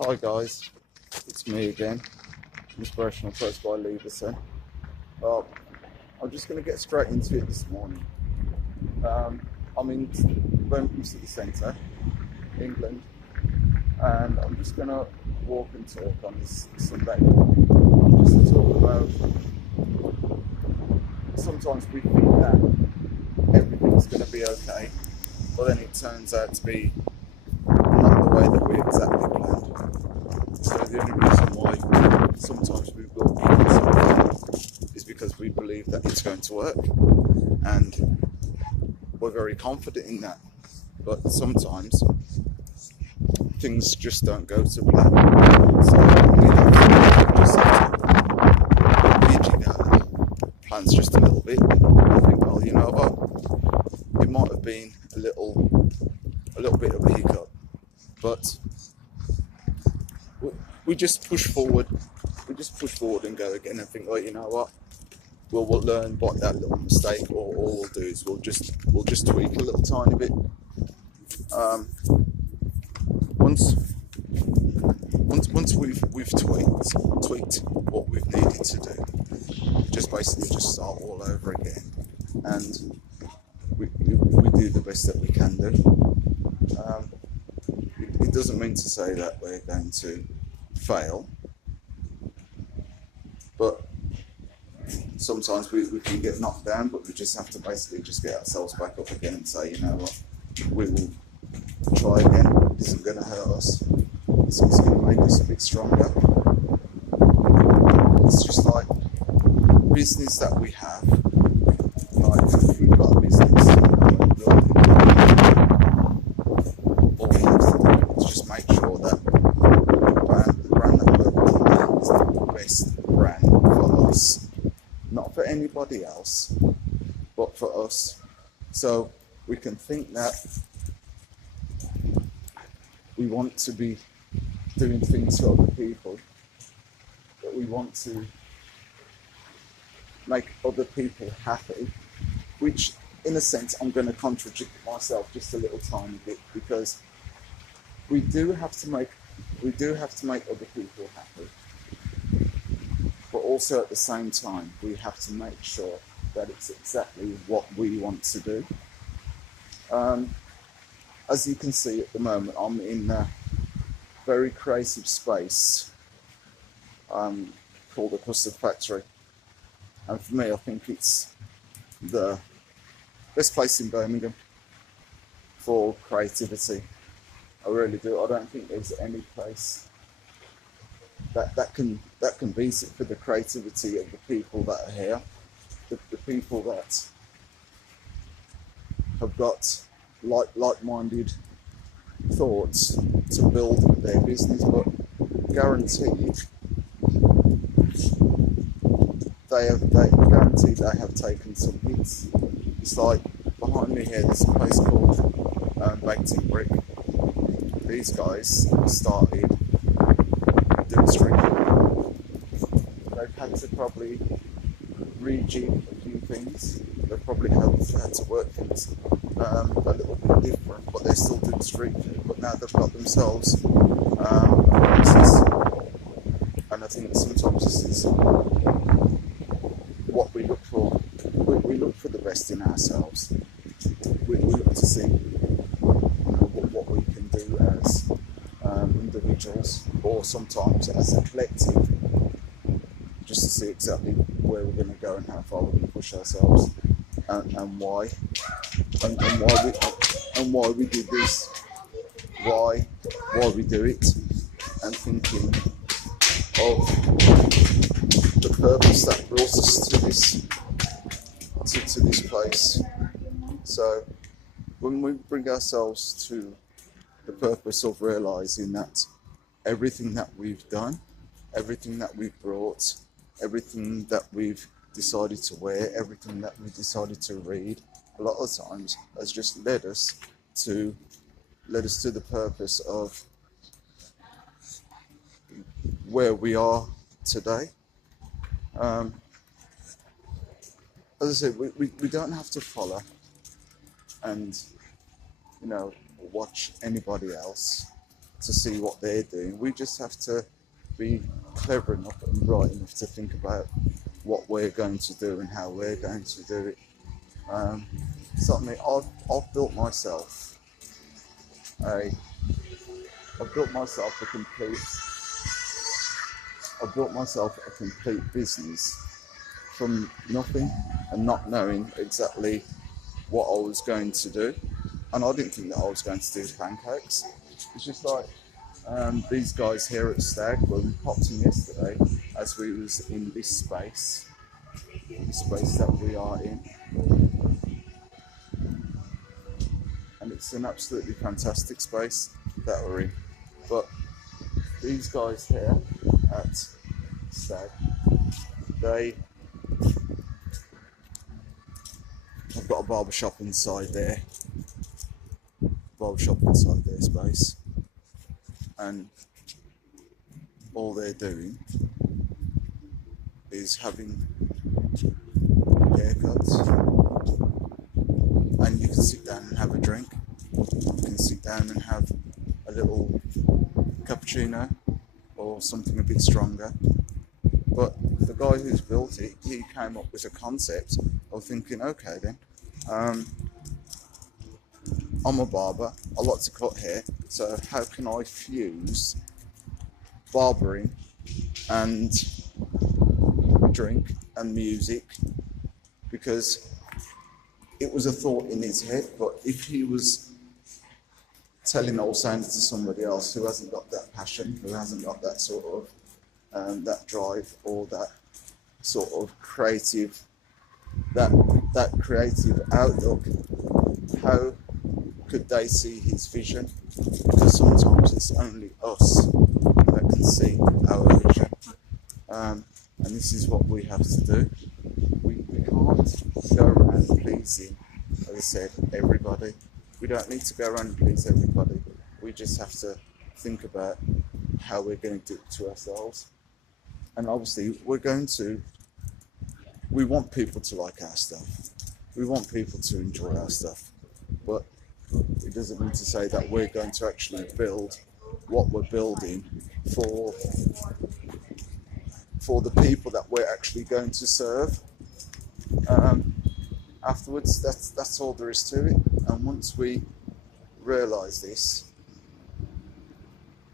Hi guys, it's me again, Inspirational by Leverson. Uh, I'm just going to get straight into it this morning. I'm in Birmingham City Centre, England, and I'm just going to walk and talk on this Sunday morning, just to talk about sometimes we think that everything's going to be okay, but then it turns out to be not the way that we exactly planned. So the only reason why sometimes we will be doing something is because we believe that it's going to work, and we're very confident in that. But sometimes things just don't go to plan. So we have to just have to plans just a little bit. I think, well, you know what? It might have been a little bit of a hiccup, but we just push forward. We just push forward and go again and think, well, you know what? We'll learn what that little mistake, or all we'll do is we'll just tweak a little tiny bit. Once we've tweaked what we've needed to do, just basically just start all over again, and we do the best that we can do. It doesn't mean to say that we're going to fail, but sometimes we can get knocked down, but we just have to basically just get ourselves back up again and say, you know what, we will try again. This isn't going to hurt us. This is going to make us a bit stronger. It's just like business that we have. Like if we've got a business, all we have to do is just make sure that the brand that we're building is the best brand for us. Not for anybody else, but for us. So we can think that we want to be doing things for other people, that we want to make other people happy, which in a sense I'm going to contradict myself just a little tiny bit, because we do have to make other people happy. But also at the same time, we have to make sure that it's exactly what we want to do. As you can see at the moment, I'm in a very creative space called the Custard Factory. And for me, I think it's the best place in Birmingham for creativity. I really do. I don't think there's any place that can beat it for the creativity of the people that are here, the people that have got like-minded thoughts to build their business, but guaranteed they have taken some hits. It's like behind me here, there's a place called Baked in Brick. These guys started doing streaming. They've had to probably rejig a few things. They've probably had to work things a little bit different, but they're still doing street food. But now they've got themselves a business, and I think sometimes this is what we look for. We look for the best in ourselves. We look to see what we can do as individuals, or sometimes as a collective, just to see exactly where we're going to go and how far we can push ourselves, and why, and why we do this, why we do it, and thinking of the purpose that brought us to this place. So when we bring ourselves to the purpose of realizing that everything that we've done, everything that we've brought, everything that we've decided to wear, everything that we decided to read, a lot of times has just led us to the purpose of where we are today. As I said, we don't have to follow and watch anybody else. to see what they're doing. We just have to be clever enough and bright enough to think about what we're going to do and how we're going to do it. Something I've built myself a I've built myself a complete business from nothing and not knowing exactly what I was going to do. And I didn't think that I was going to do pancakes. It's just like these guys here at Stag, where we popped in yesterday as we was in this space that we are in. And it's an absolutely fantastic space that we're in. But these guys here at Stag, they have got a barbershop inside their space, and all they're doing is having haircuts, and you can sit down and have a drink, you can sit down and have a little cappuccino or something a bit stronger. But the guy who's built it, he came up with a concept of thinking, okay then, I'm a barber, I like to cut hair, so how can I fuse barbering and drink and music? Because it was a thought in his head, but if he was telling or saying it to somebody else who hasn't got that passion, who hasn't got that sort of that drive or that sort of creative outlook, how could they see his vision? Because sometimes it's only us that can see our vision, and this is what we have to do. We can't go around pleasing, as I said, everybody. We don't need to go around and please everybody. We just have to think about how we're going to do it to ourselves. And obviously we want people to like our stuff. We want people to enjoy our stuff. But it doesn't mean to say that we're going to actually build what we're building for the people that we're actually going to serve. Afterwards, that's all there is to it. And once we realise this,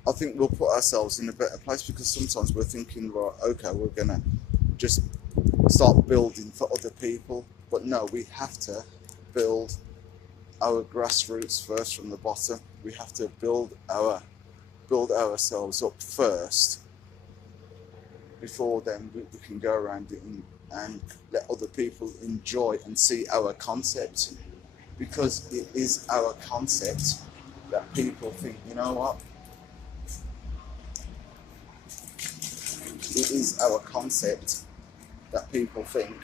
I think we'll put ourselves in a better place, because sometimes we're thinking, right, okay, we're gonna just start building for other people. But no, we have to build our grassroots first from the bottom. We have to build ourselves up first, before then we can go around it and let other people enjoy and see our concept, because it is our concept that people think, you know what, it is our concept that people think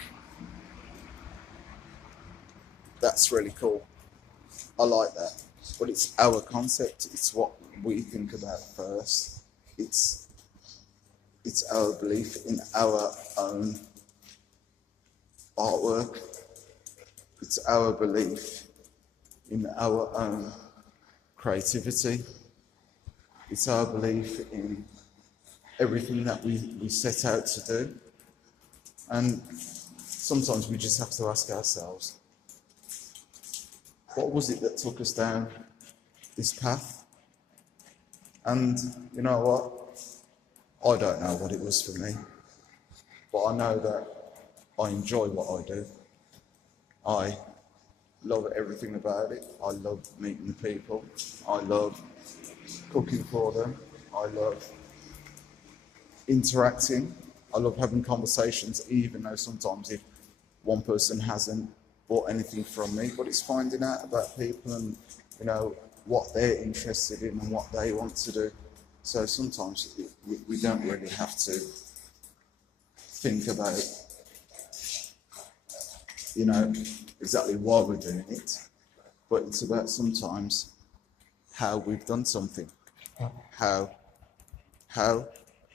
that's really cool, I like that. But it's our concept, it's what we think about first. It's our belief in our own artwork. It's our belief in our own creativity. It's our belief in everything that we set out to do. And sometimes we just have to ask ourselves, what was it that took us down this path? And you know what? I don't know what it was for me, but I know that I enjoy what I do. I love everything about it. I love meeting people. I love cooking for them. I love interacting. I love having conversations, even though sometimes if one person hasn't bought anything from me, but it's finding out about people and, you know, what they're interested in and what they want to do. So sometimes we don't really have to think about, you know, exactly why we're doing it, but it's about sometimes how we've done something, how,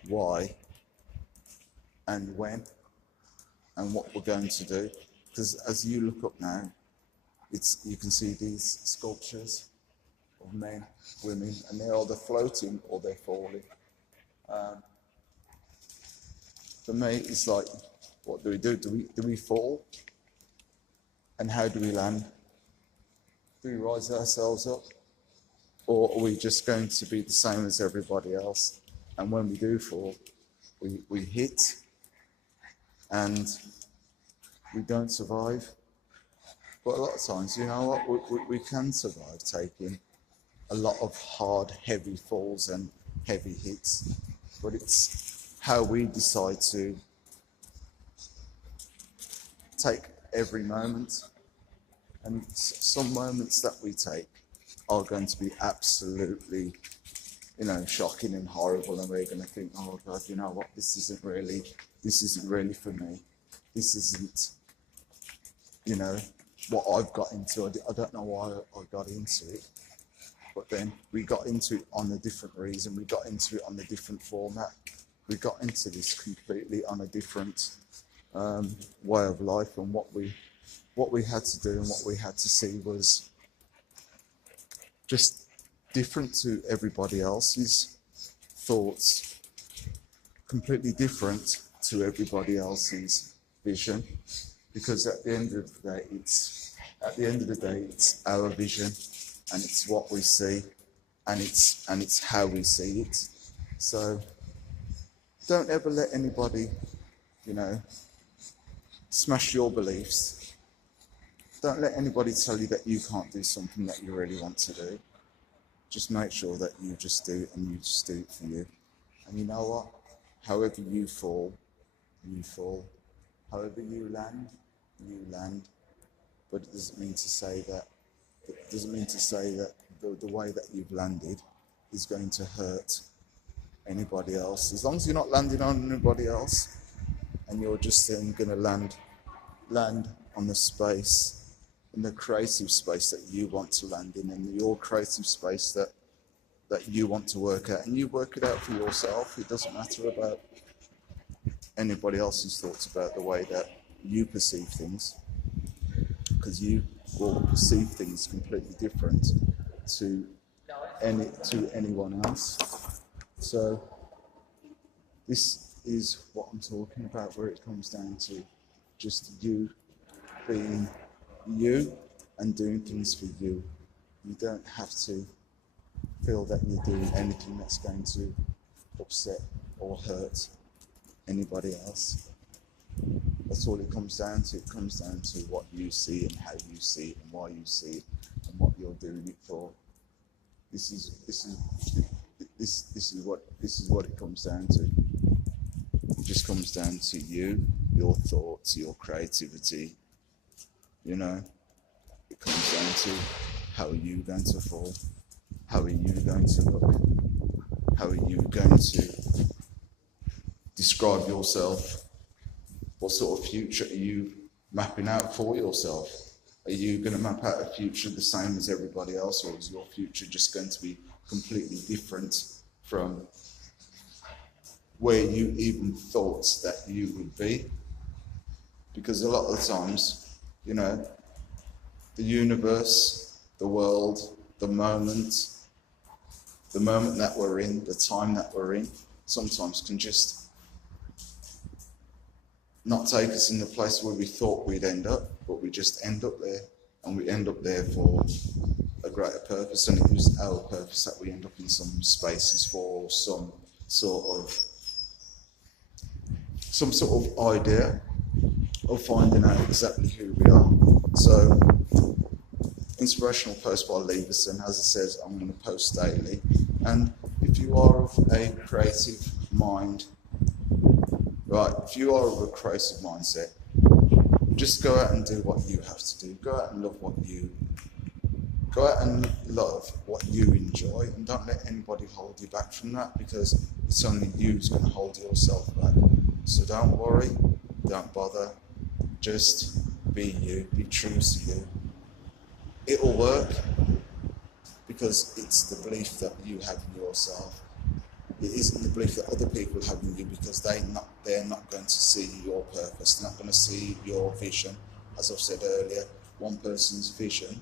why, and when, and what we're going to do. Because as you look up now, you can see these sculptures of men, women, and they're either floating or they're falling. For me, it's like, what do we do? Do we fall? And how do we land? Do we rise ourselves up? Or are we just going to be the same as everybody else? And when we do fall, we hit and we don't survive. But a lot of times, you know what, we can survive taking a lot of hard, heavy falls and heavy hits. But it's how we decide to take every moment. And some moments that we take are going to be absolutely, shocking and horrible, and we're going to think, oh God, you know what, this isn't really for me. This isn't, what I've got into. I don't know why I got into it, but then we got into it on a different reason. We got into it on a different format. We got into this completely on a different way of life, and what we had to do and what we had to see was just different to everybody else's thoughts, completely different to everybody else's vision, because at the end of the day, it's our vision, and it's what we see, and it's how we see it. So don't ever let anybody, smash your beliefs. Don't let anybody tell you that you can't do something that you really want to do. Just make sure that you just do it, and you just do it for you. And you know what? However you fall, you fall. However you land. But it doesn't mean to say that the way that you've landed is going to hurt anybody else. As long as you're not landing on anybody else, and you're just then going to land on the space, in the creative space that you want to land in, and your creative space that you want to work at, and you work it out for yourself. It doesn't matter about anybody else's thoughts about the way that you perceive things, because you will perceive things completely different to anyone else. So this is what I'm talking about, where it comes down to just you being you and doing things for you. You don't have to feel that you're doing anything that's going to upset or hurt anybody else. That's all it comes down to. It comes down to what you see and how you see it and why you see it and what you're doing it for. This is what it comes down to. It just comes down to you, your thoughts, your creativity. It comes down to how are you going to fall? How are you going to look? How are you going to describe yourself? What sort of future are you mapping out for yourself? Are you going to map out a future the same as everybody else, or is your future just going to be completely different from where you even thought that you would be? Because a lot of the times, the universe, the world, the moment that we're in, the time that we're in, sometimes can just not take us in the place where we thought we'd end up, but we just end up there, and we end up there for a greater purpose, and it was our purpose that we end up in some spaces for some sort of idea of finding out exactly who we are. So, Inspirational post by Leverson, as it says, I'm going to post daily, and if you are of a creative mind, if you are of a creative mindset, just go out and do what you have to do. Go out and love what you enjoy, and don't let anybody hold you back from that, because it's only you who's going to hold yourself back. So don't worry, don't bother, just be you, be true to you. It'll work, because it's the belief that you have in yourself. It isn't the belief that other people have in you, because they're not going to see your purpose. They're not going to see your vision. As I've said earlier, one person's vision,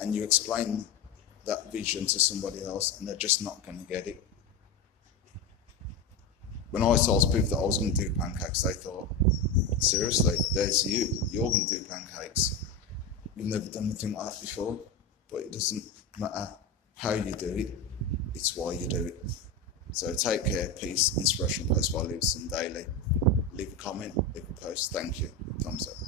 and you explain that vision to somebody else, and they're just not going to get it. When I told people that I was going to do pancakes, they thought, seriously, there's you. You're going to do pancakes. You've never done anything like that before. But it doesn't matter how you do it, it's why you do it. So take care, peace, Inspirational post by Leverson daily. Leave a comment, leave a post. Thank you. Thumbs up.